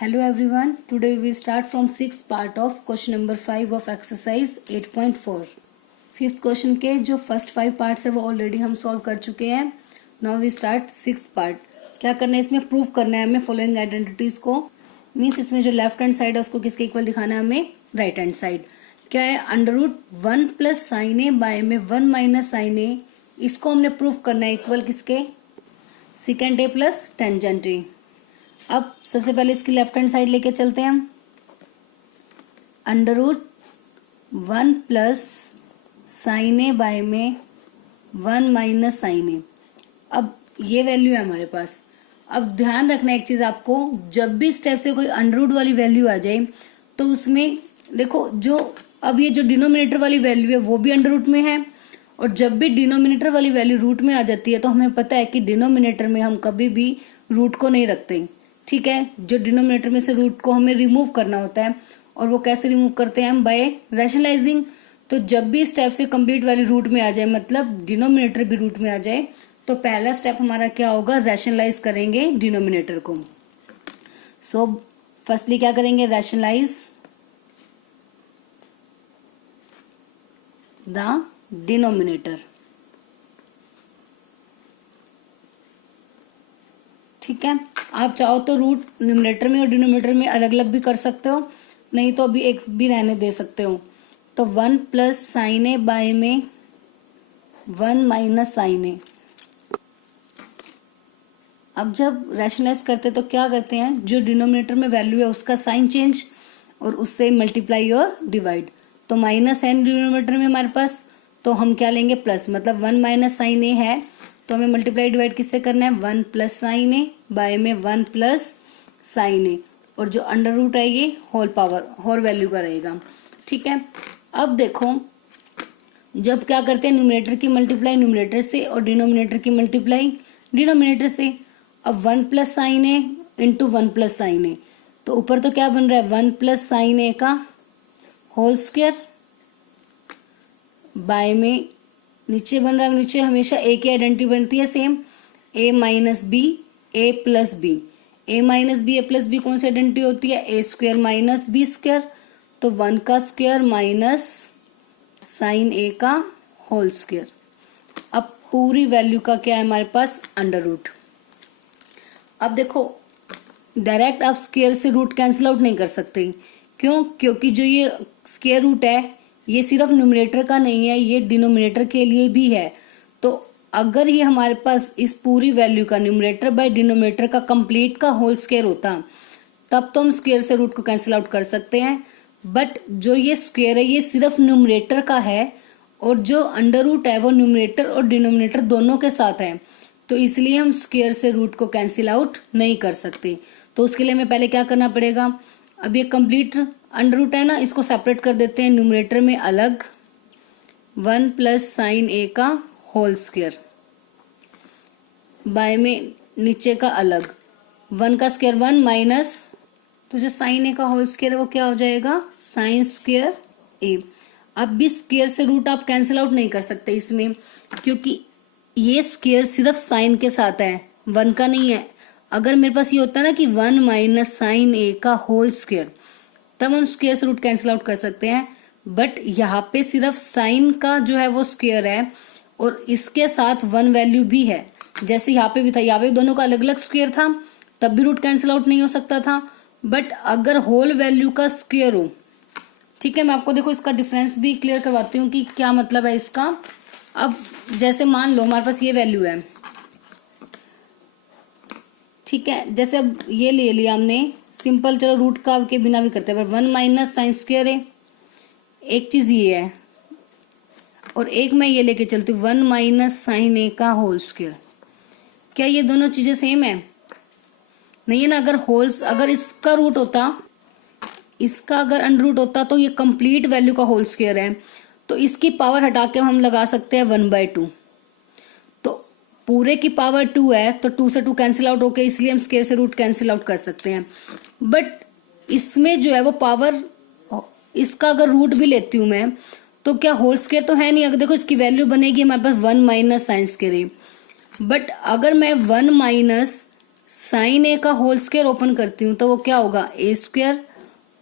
Hello everyone. Today we will start from sixth part of question number 5 of exercise 8.4. Fifth question के जो first 5 parts है वो already हम solve कर चुके हैं. Now we start sixth part. क्या करना है इसमें? प्रूव करना है हमें फॉलोइंग आइडेंटिटीज को. मीन्स इसमें जो लेफ्ट हैंड साइड है उसको किसके इक्वल दिखाना है हमें? Right hand side. क्या है? अंडर रूट 1 प्लस साइन ए बाय में 1 माइनस साइन ए. इसको हमने प्रूव करना है इक्वल किसके? सेकेंड ए प्लस टेंजेंट ए. अब सबसे पहले इसकी लेफ्ट हैंड साइड लेके चलते हैं हम. अंडर रूट 1 प्लस साइन ए बाय में 1 माइनस साइन ए. अब ये वैल्यू है हमारे पास. अब ध्यान रखना एक चीज आपको, जब भी स्टेप से कोई अंडर रूट वाली वैल्यू आ जाए तो उसमें देखो जो अब ये जो डिनोमिनेटर वाली वैल्यू है वो भी अंडर रूट में है, और जब भी डिनोमिनेटर वाली वैल्यू रूट में आ जाती है तो हमें पता है कि डिनोमिनेटर में हम कभी भी रूट को नहीं रखते. ठीक है, जो डिनोमिनेटर में से रूट को हमें रिमूव करना होता है, और वो कैसे रिमूव करते हैं हम? By rationalising. तो जब भी स्टेप से कंप्लीट वाली रूट में आ जाए, मतलब डिनोमिनेटर भी रूट में आ जाए, तो पहला स्टेप हमारा क्या होगा? रैशनलाइज करेंगे डिनोमिनेटर को. सो फर्स्टली क्या करेंगे? Rationalise the denominator. ठीक है, आप चाहो तो रूट न्यूमरेटर में और डिनोमिनेटर में अलग अलग भी कर सकते हो, नहीं तो अभी एक भी रहने दे सकते हो. तो 1 प्लस साइन ए बाय में 1 माइनस साइन ए. अब जब रैशनलाइज करते तो क्या करते हैं? जो डिनोमिनेटर में वैल्यू है उसका साइन चेंज और उससे मल्टीप्लाई और डिवाइड. तो माइनस है डिनोमिनेटर में हमारे पास, तो हम क्या लेंगे? प्लस. मतलब 1 माइनस साइन ए है तो हमें मल्टीप्लाई डिवाइड किससे करना है? 1 प्लस साइन ए बाय में 1 प्लस साइन ए. और जो अंडर रूट है ये होल पावर होल वैल्यू का रहेगा. ठीक है, अब देखो जब क्या करते हैं? न्यूमरेटर की मल्टीप्लाई न्यूमरेटर से और डिनोमिनेटर की मल्टीप्लाई डिनोमिनेटर से. अब 1 प्लस साइन ए इंटू 1 प्लस साइन ए, तो ऊपर तो क्या बन रहा है? 1 प्लस साइन ए का होल स्क्वायर बाय में नीचे बन रहा है, नीचे हमेशा ए की आइडेंटिटी बनती है सेम, ए माइनस बी ए प्लस बी. ए माइनस बी ए प्लस बी कौन सी आइडेंटिटी होती है? ए स्क्वायर माइनस बी स्क्वायर. तो 1 का स्क्वायर माइनस साइन ए का होल स्क्वायर. अब पूरी वैल्यू का क्या है हमारे पास? Under root. अब देखो डायरेक्ट आप स्क्वायर से रूट कैंसिल आउट नहीं कर सकते. क्यों? क्योंकि जो ये स्क्वायर रूट है ये सिर्फ न्यूमरेटर का नहीं है, ये डिनोमिनेटर के लिए भी है. तो अगर ये हमारे पास इस पूरी वैल्यू का न्यूमरेटर बाय डिनोमिनेटर का कंप्लीट का होल स्क्वायर होता तब तो हम स्क्वायर से रूट को कैंसिल आउट कर सकते हैं. बट जो ये स्क्वायर है ये सिर्फ न्यूमरेटर का है, और जो अंडर रूट है वो न्यूमरेटर और डिनोमिनेटर दोनों के साथ है. तो इसलिए हम स्क्वायर से रूट को कैंसिल आउट नहीं कर सकते. तो उसके लिए हमें पहले क्या करना पड़ेगा? अब ये कंप्लीट अंडर रूट है ना, इसको सेपरेट कर देते हैं. न्यूमरेटर में अलग 1 प्लस साइन ए का होल स्क्वायर बाय में नीचे का अलग 1 का स्क्वायर 1 माइनस, तो जो साइन ए का होल स्क्वायर है वो क्या हो जाएगा? साइन स्क्वायर ए. अब भी स्क्वायर से रूट आप कैंसिल आउट नहीं कर सकते इसमें, क्योंकि ये स्क्वायर सिर्फ साइन के साथ है, 1 का नहीं है. अगर मेरे पास ये होता ना कि 1 माइनस साइन ए का होल स्क्वायर, तब हम स्क्वायर से रूट कैंसिल आउट कर सकते हैं. बट यहाँ पे सिर्फ साइन का जो है वो स्क्वायर है, और इसके साथ 1 वैल्यू भी है. जैसे यहाँ पे भी था, यहाँ पे दोनों का अलग अलग स्क्वायर था तब भी रूट कैंसिल आउट नहीं हो सकता था. बट अगर होल वैल्यू का स्क्वायर हो, ठीक है, मैं आपको देखो इसका डिफरेंस भी क्लियर करवाती हूँ कि क्या मतलब है इसका. अब जैसे मान लो हमारे पास ये वैल्यू है, ठीक है, जैसे अब ये ले लिया हमने सिंपल, चलो रूट का के बिना भी करते हैं, पर 1 माइनस साइन स्क्वायर है. एक चीज ये है, और एक मैं ये लेके चलती हूँ 1 माइनस साइन ए का होल स्क्वायर. क्या ये दोनों चीजें सेम है? नहीं है ना. अगर इसका रूट होता, इसका अगर अंडर रूट होता तो ये कंप्लीट वैल्यू का होल स्क्वायर है, तो इसकी पावर हटा के हम लगा सकते हैं 1/2. तो पूरे की पावर 2 है, तो 2 से 2 कैंसिल आउट होके, इसलिए हम स्क्वायर से रूट कैंसिल आउट कर सकते हैं. बट इसमें जो है वो पावर, इसका अगर रूट भी लेती हूं मैं, तो क्या होल स्क्वायर तो है नहीं. अगर देखो इसकी वैल्यू बनेगी हमारे पास 1 माइनस साइन स्क्वायर है. बट अगर मैं 1 माइनस साइन ए का होल स्क्वायर ओपन करती हूँ तो वो क्या होगा, A square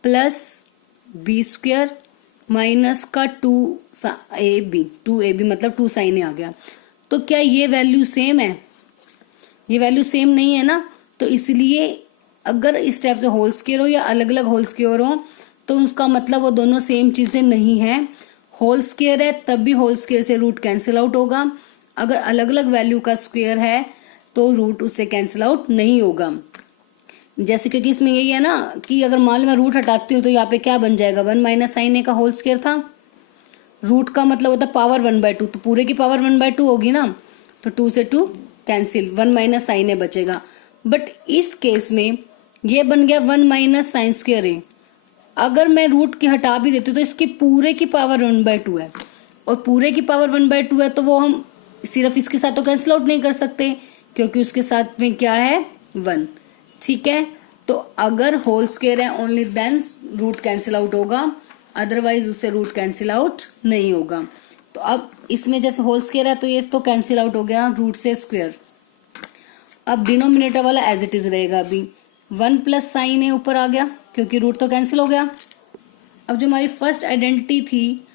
plus B square minus का 2ab मतलब 2 साइन ए आ गया। तो क्या ये वैल्यू सेम है? ये वैल्यू सेम नहीं है ना, तो इसलिए अगर इस टाइप से होल स्क्वायर हो या अलग अलग होल स्क्वायर हो तो उसका मतलब वो दोनों सेम चीजें नहीं है। होल स्क्वायर है तब भी होल स्क्वायर से रूट कैंसिल आउट होगा, अगर अलग अलग वैल्यू का स्क्वायर है तो रूट उससे कैंसिल आउट नहीं होगा। जैसे क्योंकि इसमें यही है ना कि अगर मान लो मैं रूट हटाती हूँ तो यहाँ पे क्या बन जाएगा, 1 माइनस साइन ए का होल स्क्वायर था। रूट का मतलब होता है पावर 1/2, तो पूरे की पावर 1/2 होगी ना, तो 2 से 2 कैंसिल, 1 माइनस साइन ए बचेगा। बट इस केस में ये बन गया 1 माइनस साइन स्क्वायर ए। अगर मैं रूट की हटा भी देती हूँ तो इसकी पूरे की पावर 1/2 है, और पूरे की पावर 1/2 है तो वो हम सिर्फ इसके साथ तो कैंसिल आउट नहीं कर सकते क्योंकि उसके साथ में क्या है, 1। ठीक है, तो अगर होल स्क्वायर है only then root cancel out होगा, अदरवाइज उससे रूट कैंसिल आउट नहीं होगा। तो अब इसमें जैसे होल स्क्वायर है तो ये तो कैंसिल आउट हो गया रूट से स्क्वायर। अब डिनोमिनेटर वाला एज इट इज रहेगा, अभी 1 प्लस साइन ए ऊपर आ गया क्योंकि रूट तो कैंसिल हो गया। अब जो हमारी फर्स्ट आइडेंटिटी थी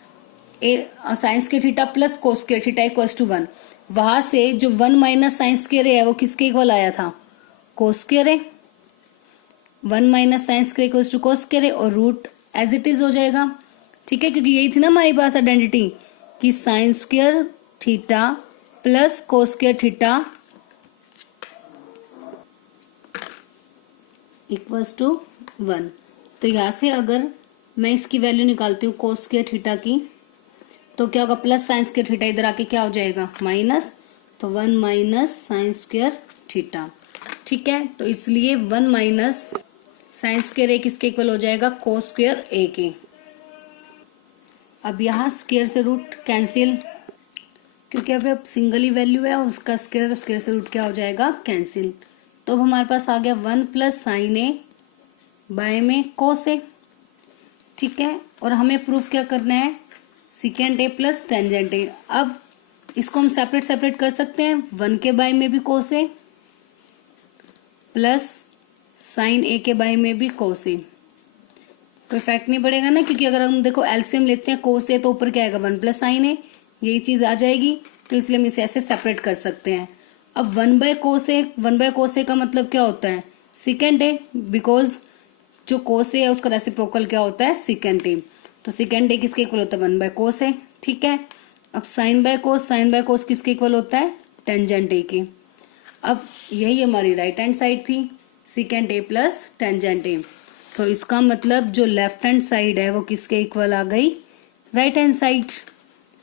a sine square theta plus cos square theta equals to 1, वहां से जो 1 माइनस साइन स्क्वायर है वो किसके इक्वल आया था, कोस स्क्वायर है। 1 minus sine square equals to cos square है और रूट एज इट इज हो जाएगा। ठीक है, क्योंकि यही थी ना हमारे पास आइडेंटिटी कि sine square theta plus cos square theta equals to 1। तो यहां से अगर मैं इसकी वैल्यू निकालती हूँ कोस स्क्वायर थीटा की तो क्या होगा, प्लस साइन स्क्वायर थीटा इधर आके क्या हो जाएगा, माइनस, तो 1 माइनस साइन स्क्वायर थीटा। ठीक है, तो इसलिए 1 माइनस साइन स्क्वायर ए किसके इक्वल हो जाएगा, कोस स्क्वायर ए के। अब यहाँ स्क्वायर से रूट कैंसिल, क्योंकि अब सिंगल ही वैल्यू है और उसका स्क्वायर, तो स्क्वायर से रूट क्या हो जाएगा, कैंसिल। तो अब हमारे पास आ गया 1 प्लस साइन ए बाय में कोस ए। ठीक है, और हमें प्रूफ क्या करना है, सिकेंड ए प्लस टेंजेंट ए। अब इसको हम सेपरेट सेपरेट कर सकते हैं, 1 के बाय में भी कोस ए प्लस साइन ए के बाय में भी कोस ए। कोई इफेक्ट नहीं पड़ेगा ना, क्योंकि अगर हम देखो एलसीएम लेते हैं कोस ए तो ऊपर क्या आएगा, 1 प्लस साइन ए, यही चीज आ जाएगी, तो इसलिए हम इसे ऐसे सेपरेट कर सकते हैं। अब 1 बाय कोस ए का मतलब क्या होता है, सिकेंड ए, बिकॉज जो कोस ए है उसका रेसिप्रोकल क्या होता है, सिकेंड ए। तो सिकेंड ए किसके इक्वल होता है, 1 बाय कोस ए। ठीक है, अब साइन बाय कोस किसके इक्वल होता है, टेंजेंट ए के। अब यही हमारी राइट हैंड साइड थी, सिकेंड ए प्लस टेंजेंट ए। तो इसका मतलब जो लेफ्ट हैंड साइड है वो किसके इक्वल आ गई, right hand side.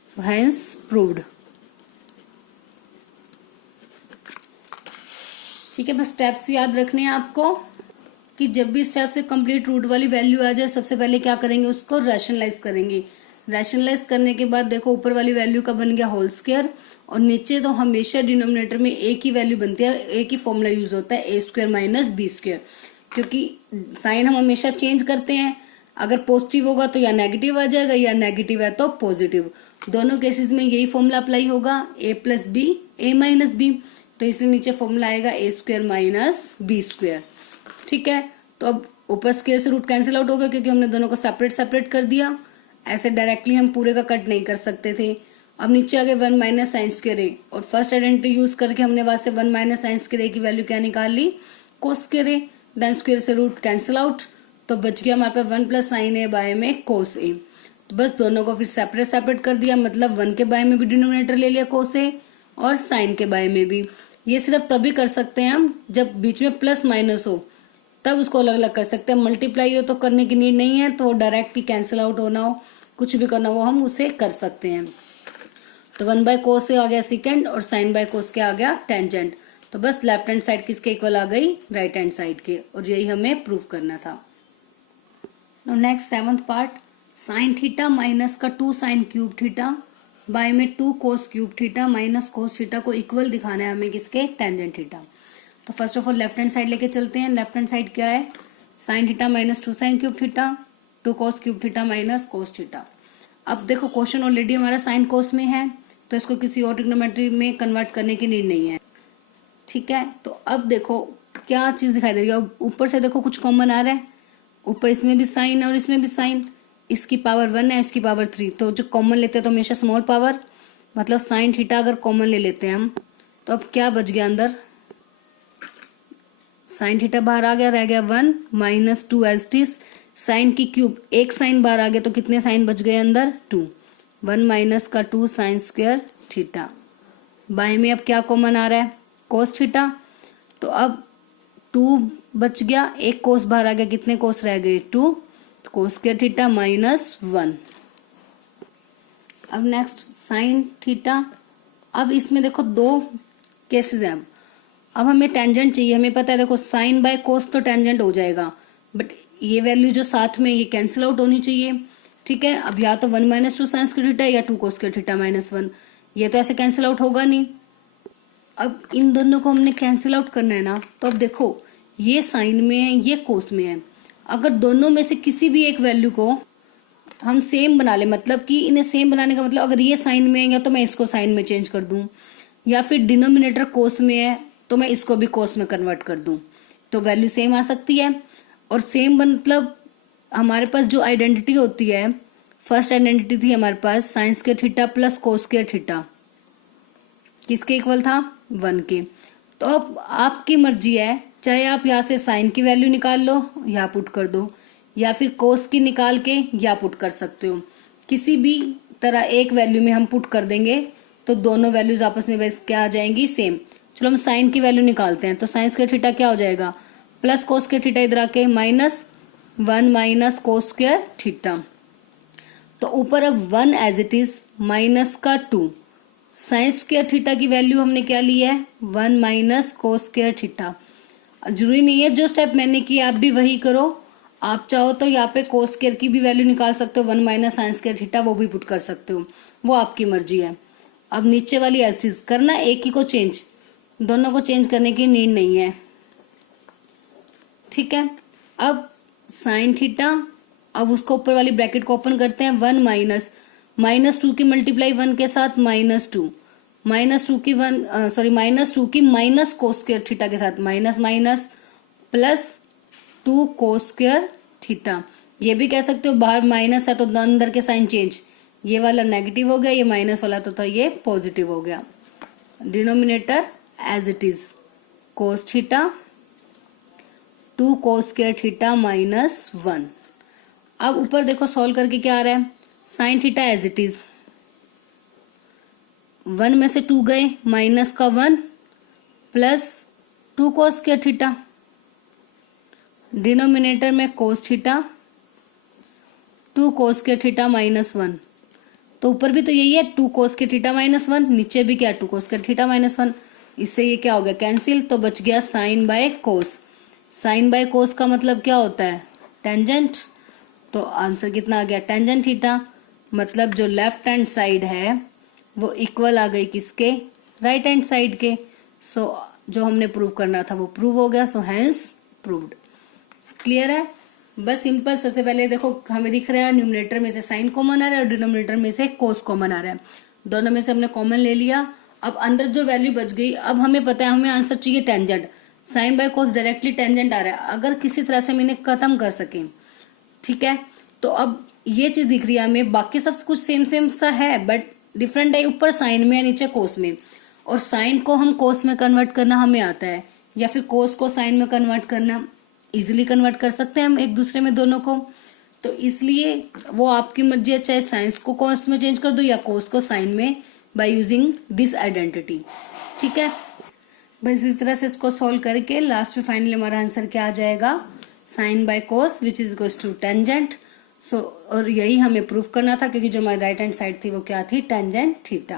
So hence proved. ठीक है, बस स्टेप्स याद रखने हैं आपको कि जब भी स्टेप से कंप्लीट रूट वाली वैल्यू आ जाए सबसे पहले क्या करेंगे, उसको रैशनलाइज करेंगे। रैशनलाइज करने के बाद देखो ऊपर वाली वैल्यू का बन गया होल स्क्वायर, और नीचे तो हमेशा डिनोमिनेटर में एक ही वैल्यू बनती है, एक ही फॉर्मूला यूज होता है, ए स्क्वायर माइनस बी स्क्वायर। क्योंकि साइन हम हमेशा चेंज करते हैं, अगर पॉजिटिव होगा तो या नेगेटिव आ जाएगा, या नेगेटिव है तो पॉजिटिव। दोनों केसेस में यही फॉर्मूला अप्लाई होगा, ए प्लस बी ए माइनस बी, तो इसलिए नीचे फॉर्मूला आएगा ए स्क्वायर माइनस बी स्क्वायर। ठीक है, तो अब ऊपर स्क्वायर से रूट कैंसिल आउट हो गया क्योंकि हमने दोनों को सेपरेट सेपरेट कर दिया, ऐसे डायरेक्टली हम पूरे का कट नहीं कर सकते थे। अब नीचे आ गए 1 माइनस साइन स्क्वायर ए, और फर्स्ट आइडेंटिटी यूज करके हमने वहां से 1 माइनस साइन स्क्वायर ए की वैल्यू क्या निकाल ली, कोस स्क्वायर ए, देन स्क्वायर से रूट कैंसिल आउट, तो बच गया हमारे पास 1 प्लस साइन ए बाय में कोस ए। तो बस दोनों को फिर सेपरेट सेपरेट कर दिया, मतलब 1 के बाय में भी डिनोमिनेटर ले लिया कोस ए, और साइन के बाय में भी। ये सिर्फ तभी कर सकते हैं हम जब बीच में प्लस माइनस हो, तब उसको अलग अलग कर सकते हैं। मल्टीप्लाई हो तो करने की नीड नहीं है, तो डायरेक्ट ही कैंसिल आउट होना हो, कुछ भी करना हो हम उसे कर सकते हैं। तो 1 बाय कोस से आ गया सेकेंड, और साइन बाय कोस के आ गया टेंजेंट। तो बस लेफ्ट हैंड साइड किसके इक्वल आ गई, राइट हैंड साइड के, और यही हमें प्रूव करना था। Next 7th part, sine theta minus का 2 साइन क्यूब थीटा बाय में 2 cos cube theta minus cos theta को इक्वल दिखाना है हमें किसके, टेंजेंट थीटा। तो first of all left hand side लेके चलते हैं। लेफ्ट हैंड साइड क्या है, sine theta minus 2 sine cube theta 2 cos cube theta minus cos theta. अब देखो क्वेश्चन ऑलरेडी हमारा साइन कोस में है, तो इसको किसी और ट्रिग्नोमेट्री में कन्वर्ट करने की नीड नहीं है। ठीक है, तो अब देखो क्या चीज दिखाई दे रही है? ऊपर से देखो कुछ कॉमन आ रहा है, ऊपर इसमें भी साइन और इसमें भी साइन, इसकी पावर 1 है, इसकी पावर 3, तो जो कॉमन लेते हैं तो हमेशा स्मॉल पावर, मतलब साइन थीटा अगर कॉमन ले लेते हैं हम, तो अब क्या बच गया अंदर? साइन थीटा बाहर आ गया, रह गया 1 minus 2 as it is, sine की क्यूब, एक साइन बाहर आ गया तो कितने साइन बच गए अंदर? 2, 1 माइनस का 2 साइन स्क्वायर थीटा। बाएं में अब क्या कॉमन आ रहा है? कोस थीटा, तो अब 2 बच गया, एक कोस बाहर आ गया, कितने कोस रह गए? 2, कोस स्क्वायर थीटा माइनस 1। अब नेक्स्ट साइन थीटा। अब इसमें देखो 2 केसेस हैं। अब हमें टेंजेंट चाहिए, हमें पता है देखो साइन बाय कोस तो टेंजेंट हो जाएगा, बट ये वैल्यू जो साथ में ये कैंसिल आउट होनी चाहिए। ठीक है, अब या तो 1 माइनस 2 साइन स्क्वायर थीटा या 2 कोस स्क्वायर थीटा माइनस 1, ये तो ऐसे कैंसिल आउट होगा नहीं। अब इन दोनों को हमने कैंसिल आउट करना है ना, तो अब देखो ये साइन में है, ये कोस में है, अगर दोनों में से किसी भी एक वैल्यू को हम सेम बना ले, मतलब कि इन्हें सेम बनाने का मतलब अगर ये साइन में है तो मैं इसको साइन में चेंज कर दूं, या फिर डिनोमिनेटर कोस में है तो मैं इसको भी कोस में कन्वर्ट कर दूं, तो वैल्यू सेम आ सकती है। और सेम मतलब हमारे पास जो आइडेंटिटी होती है, फर्स्ट आइडेंटिटी थी हमारे पास sine square theta plus cos square theta, किसके इक्वल था? 1 के। तो अब आपकी मर्जी है, चाहे आप यहाँ से साइन की वैल्यू निकाल लो, यहाँ पुट कर दो, या फिर कोस की निकाल के यहाँ पुट कर सकते हो, किसी भी तरह एक वैल्यू में हम पुट कर देंगे तो दोनों वैल्यूज आपस में बस क्या आ जाएंगी? सेम। चलो हम साइन की वैल्यू निकालते हैं, तो साइन स्क्वायर थीटा क्या हो जाएगा? प्लस कोस स्क्वायर थीटा इधर आके minus 1 minus cos square theta, तो ऊपर अब 1 एज इट इज माइनस का 2, साइन स्क्वायर थीटा की वैल्यू हमने क्या ली है? 1 माइनस कोस स्क्वायर थीटा। जरूरी नहीं है जो स्टेप मैंने किया आप भी वही करो, आप चाहो तो यहाँ पे कोस स्क्वायर की भी वैल्यू निकाल सकते हो, 1 माइनस साइन स्क्वायर थीटा, वो भी पुट कर सकते हो, वो आपकी मर्जी है। अब नीचे वाली ऐसी चीज करना, एक ही को चेंज, दोनों को चेंज करने की नीड नहीं है। ठीक है, अब साइन थीटा, अब उसको ऊपर वाली ब्रैकेट को ओपन करते हैं, 1 माइनस 2 की मल्टीप्लाई 1 के साथ -2, -2 की -2 की माइनस कोस स्क्वायर थीटा के साथ minus minus plus 2 cos square theta. ये भी कह सकते हो बाहर माइनस है तो अंदर के साइन चेंज, ये वाला नेगेटिव हो गया, ये माइनस वाला तो था ये पॉजिटिव हो गया। Denominator as it is cos theta 2 cos square theta minus 1। अब ऊपर देखो सॉल्व करके क्या आ रहा है? Sine theta as it is, 1 में से 2 गए, माइनस का 1 plus 2 cos square theta, denominator में cos theta 2 cos square theta minus 1, तो ऊपर भी तो यही है 2 कोस स्क्वायर थीटा माइनस 1, नीचे भी क्या 2 कोस स्क्वायर थीटा माइनस 1, इससे ये क्या हो गया? कैंसिल, तो बच गया sine by cos. Sine by cos का मतलब क्या होता है? टेंजेंट। तो आंसर कितना आ गया? टेंजेंट थीटा, मतलब जो लेफ्ट हैंड साइड है वो इक्वल आ गई किसके? राइट हैंड साइड के। सो जो हमने प्रूव करना था वो प्रूव हो गया, सो हैंस प्रूव्ड। क्लियर है? बस सिंपल। सबसे पहले देखो हमें दिख रहा है न्यूमरेटर में से साइन कॉमन आ रहा है और डिनोमिनेटर में से कोस कॉमन आ रहा है, दोनों में से हमने कॉमन ले लिया। अब अंदर जो वैल्यू बच गई, अब हमें पता है हमें आंसर चाहिए tangent. Sine by cos directly tangent आ रहा है, अगर किसी तरह से हम इन्हें खत्म कर सकें, ठीक है, तो अब ये चीज दिख रही है हमें। बाकी सब कुछ सेम सेम सा है बट डिफरेंट है, ऊपर साइन में है नीचे कोस में, और साइन को हम कोस में कन्वर्ट करना हमें आता है, या फिर कोस को साइन में कन्वर्ट करना इजिली कन्वर्ट कर सकते हैं हम एक दूसरे में दोनों को। तो इसलिए वो आपकी मर्जी है, चाहे साइंस को कोस में चेंज कर दो या कोस को साइन में, बाय यूजिंग दिस आइडेंटिटी। ठीक है, बस इस तरह से इसको सॉल्व करके लास्ट में फाइनली हमारा आंसर क्या आ जाएगा? Sine by cos which is equals to tangent. So और यही हमें प्रूव करना था क्योंकि जो हमारी राइट हैंड साइड थी वो क्या थी? Tangent theta.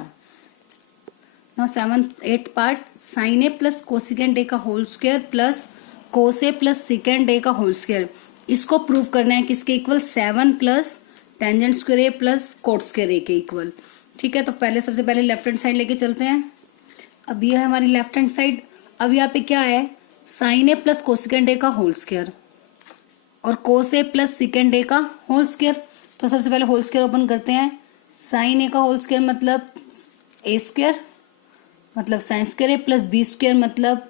Now 7th part, sine A plus cosecant A का whole square plus cos A plus secant A का होल स्क्वायर, इसको प्रूव करना है किसके equal? 7 plus tangent square A plus cot square A के इक्वल। ठीक है, तो पहले सबसे पहले लेफ्ट हैंड साइड लेके चलते हैं। अब ये है हमारी लेफ्ट हैंड साइड। अब यहाँ पे क्या है? Sine A plus cosecant A का होल स्क्वायर और कोस ए प्लस सिकेंट ए का होल स्क्वायर। तो सबसे पहले होल स्क्वायर ओपन करते हैं। साइन ए का होल स्क्वायर मतलब ए स्क्वायर, मतलब sine square A plus B square मतलब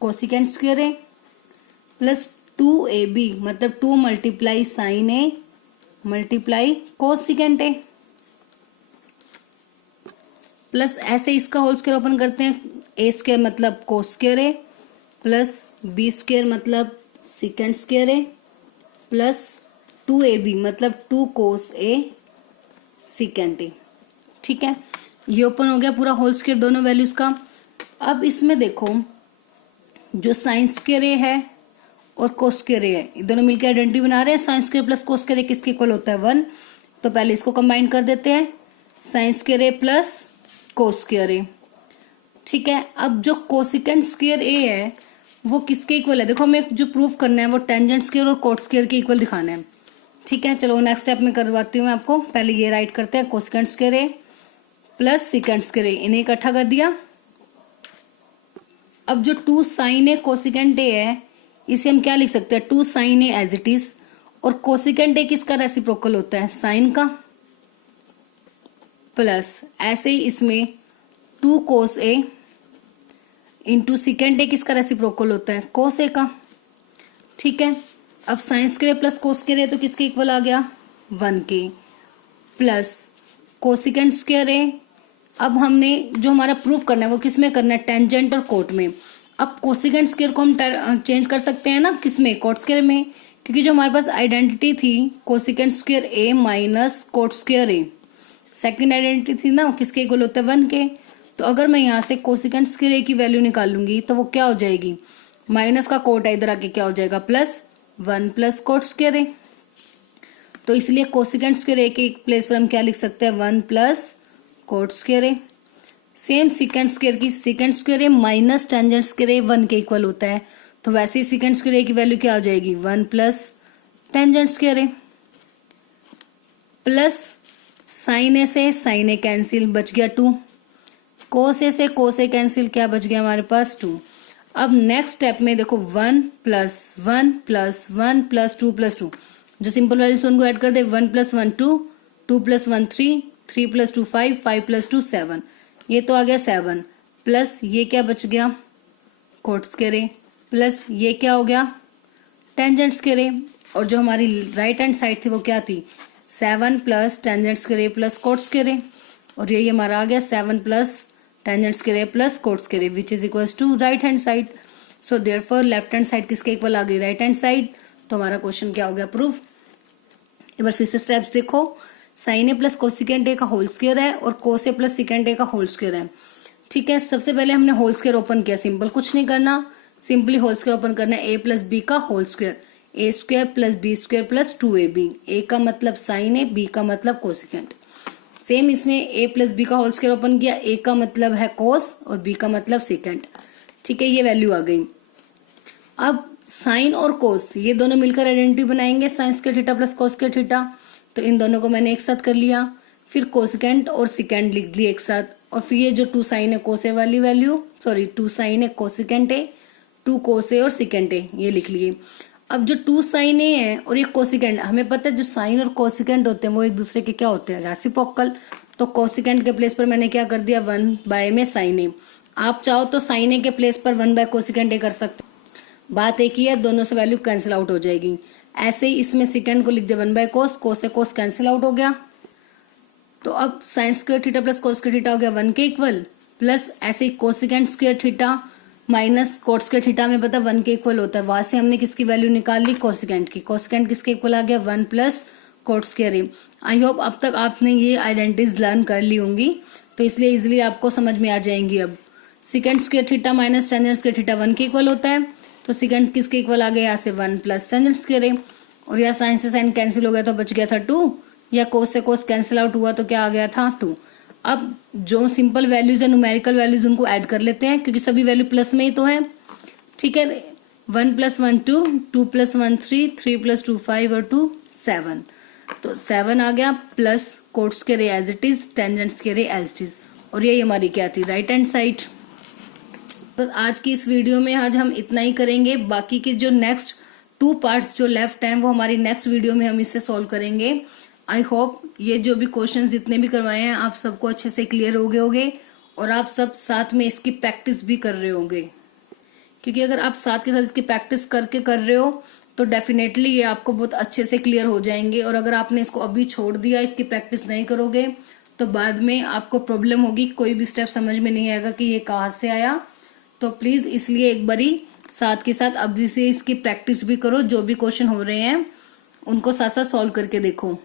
cosecant square A plus 2ab मतलब 2 multiply sine A multiply cosecant A plus ऐसे इसका होल स्क्वायर ओपन करते हैं, ए स्क्वायर मतलब कोस square A plus B square मतलब secant square A plus 2ab मतलब 2 कोस ए secant ए। ठीक है, ये ओपन हो गया पूरा होल स्क्वायर दोनों वैल्यूज का। अब इसमें देखो जो साइन स्क्वायर ए है और कोस स्क्वायर ए है, दोनों मिलकर आइडेंटिटी बना रहे हैं। Sine square plus cos square A किसके इक्वल होता है 1, तो पहले इसको कंबाइन कर देते हैं, sine square A plus cos square ए। ठीक है, अब जो कोसिकेंट स्क्वायर ए है वो किसके इक्वल है, देखो हमें जो प्रूफ करना है वो टेंजेंट स्क्वायर और कोट स्क्वायर के इक्वल दिखाना है। ठीक है, चलो नेक्स्ट स्टेप में करवाती हूँ मैं आपको। पहले ये राइट करते हैं, cosecant square A plus secant square ए, इन्हें इकट्ठा कर दिया। अब जो 2 साइन ए कोसिकेंट ए है इसे हम क्या लिख सकते हैं, 2 sine A as it is, और कोसिकेंट ए किसका रेसिप्रोकल होता है, साइन का, प्लस ऐसे ही इसमें 2 कोस ए इंटू सिकेंट ए किसका रेसिप्रोकल होता है, कोस ए का। ठीक है, अब sine square plus cos square A तो किसके इक्वल आ गया 1 के, प्लस कोसिकेंट स्क्वायर ए। अब हमने जो हमारा प्रूफ करना है वो किस में करना है, टेंजेंट और कोट में। अब कोसिकेंट स्क्वायर को हम चेंज कर सकते हैं ना, किस में, कोट स्क्वायर में, क्योंकि जो हमारे पास आइडेंटिटी थी कोसिकेंट स्क्वायर ए माइनस कोट स्क्वायर ए, सेकेंड आइडेंटिटी थी ना, किसके इक्वल होता है 1 के। तो अगर मैं यहाँ से कोसिकेंट स्क्वायर ए की वैल्यू निकालूंगी तो वो क्या हो जाएगी, माइनस का कोट है इधर आके क्या हो जाएगा plus 1 plus cot square A. तो इसलिए कोसिकेंट स्क्वायर ए के प्लेस पर हम क्या लिख सकते हैं 1 प्लस कोट स्क्वायर ए। सेम सिकेंट स्क्वायर की, सिकेंट स्क्वायर ए माइनस टेंजेंट स्क्वायर ए 1 के इक्वल होता है, तो वैसे ही सिकेंट स्क्वायर ए की वैल्यू क्या हो जाएगी 1 plus tangent square A, plus sign ए से साइन ए कैंसिल बच गया 2, कोस ए से कोस ए कैंसिल क्या बच गया हमारे पास 2। अब नेक्स्ट स्टेप में देखो 1 प्लस 1 प्लस 1 प्लस 2 प्लस 2, जो सिंपल वैल्यूज उनको ऐड कर दे, 1 प्लस 1 2, 2 प्लस 1 3, 3 प्लस 2 5, 5 प्लस 2 7, ये तो आ गया 7, प्लस ये क्या बच गया कोट स्क्वायर ए, प्लस ये क्या हो गया टेंजेंट स्क्वायर ए, और जो हमारी राइट हैंड साइड थी वो क्या थी 7 plus tangent square A plus cot square A, और ये हमारा आ गया 7 plus tangent square A plus cot square A which is equals to right hand side. So therefore left hand side किसके इक्वल आ गई राइट हैंड साइड। तो हमारा क्वेश्चन क्या हो गया प्रूफ। एक बार फिर से स्टेप्स देखो, sine A plus cosecant A का होल स्क्वायर है और कोस ए प्लस सिकेंट ए का होल स्क्वायर है। ठीक है, सबसे पहले हमने होल स्क्वायर ओपन किया, सिंपल कुछ नहीं करना, सिंपली होल स्क्वायर ओपन करना है, ए प्लस बी का whole square, A square plus B square plus 2ab, A का मतलब साइन ए, बी का मतलब कोसिकेंट। सेम इसमें ए प्लस बी का होल स्क्वायर ओपन किया, ए का मतलब है कोस और बी का मतलब सिकेंट। ठीक है, ये वैल्यू आ गई। अब साइन और कोस ये दोनों मिलकर आइडेंटिटी बनाएंगे, sign square theta plus cos square theta, तो इन दोनों को मैंने एक साथ कर लिया, फिर कोसिकेंट और सिकेंट लिख लिए एक साथ, और फिर ये जो 2 साइन है कोस ए वाली वैल्यू, सॉरी 2 साइन है कोसिकेंट ए, 2 कोस ए और सिकेंट ए ये लिख लिए। अब जो 2 साइन ए है और ये कोसिकेंट, हमें पता है जो साइन और कोसिकेंट होते हैं वो एक दूसरे के क्या होते हैं रेसिप्रोकल, तो कोसिकेंट के प्लेस पर मैंने क्या कर दिया 1 बाय में साइन ए। आप चाहो तो साइन ए के प्लेस पर 1 बाय कोसिकेंट ए कर सकते हो, बात एक ही है, दोनों से वैल्यू कैंसिल आउट हो जाएगी। ऐसे ही इसमें सेकेंड को लिख दिया 1 बाय कोस, कोस से कोस कैंसिल आउट हो गया, तो अब sine square theta plus cos square theta हो गया 1 के इक्वल, प्लस ऐसे ही cosecant square theta minus cot square theta में पता 1 के इक्वल होता है, वहां से हमने किसकी वैल्यू निकाल ली कोसिकेंट की, कोसिकेंट किसके इक्वल आ गया 1 plus cot square A. I hope अब तक आपने ये आइडेंटिटीज लर्न कर ली होंगी, तो इसलिए इजिली आपको समझ में आ जाएंगी। अब secant square theta minus tangent square theta 1 के इक्वल होता है, तो सिकेंट किसके इक्वल आ गया यहाँ से 1 प्लस टेंजेंट स्क्वायर ए, और यहाँ साइन से साइन कैंसिल हो गया तो बच गया था 2, या कोस से कोस कैंसिल आउट हुआ तो क्या आ गया था 2। अब जो सिंपल वैल्यूज है न्यूमेरिकल वैल्यूज उनको ऐड कर लेते हैं, क्योंकि सभी वैल्यू प्लस में ही तो है। ठीक है, 1 प्लस 1 2, 2 प्लस 1 3, 3 प्लस 2 5 और 2 7, तो 7 आ गया, plus cot square as it is, tangent square as it is, और यही हमारी क्या थी राइट हैंड साइड। बस आज की इस वीडियो में आज हम इतना ही करेंगे, बाकी के जो नेक्स्ट 2 पार्ट्स जो लेफ्ट हैं वो हमारी नेक्स्ट वीडियो में हम इससे सॉल्व करेंगे। आई होप ये जो भी क्वेश्चन जितने भी करवाए हैं आप सबको अच्छे से क्लियर हो गए होंगे, और आप सब साथ में इसकी प्रैक्टिस भी कर रहे होंगे, क्योंकि अगर आप साथ के साथ इसकी प्रैक्टिस करके कर रहे हो तो डेफिनेटली ये आपको बहुत अच्छे से क्लियर हो जाएंगे। और अगर आपने इसको अभी छोड़ दिया, इसकी प्रैक्टिस नहीं करोगे, तो बाद में आपको प्रॉब्लम होगी, कोई भी स्टेप समझ में नहीं आएगा कि ये कहाँ से आया। तो प्लीज इसलिए एक बारी साथ के साथ अभी से इसकी प्रैक्टिस भी करो, जो भी क्वेश्चन हो रहे हैं उनको साथ साथ सॉल्व करके देखो।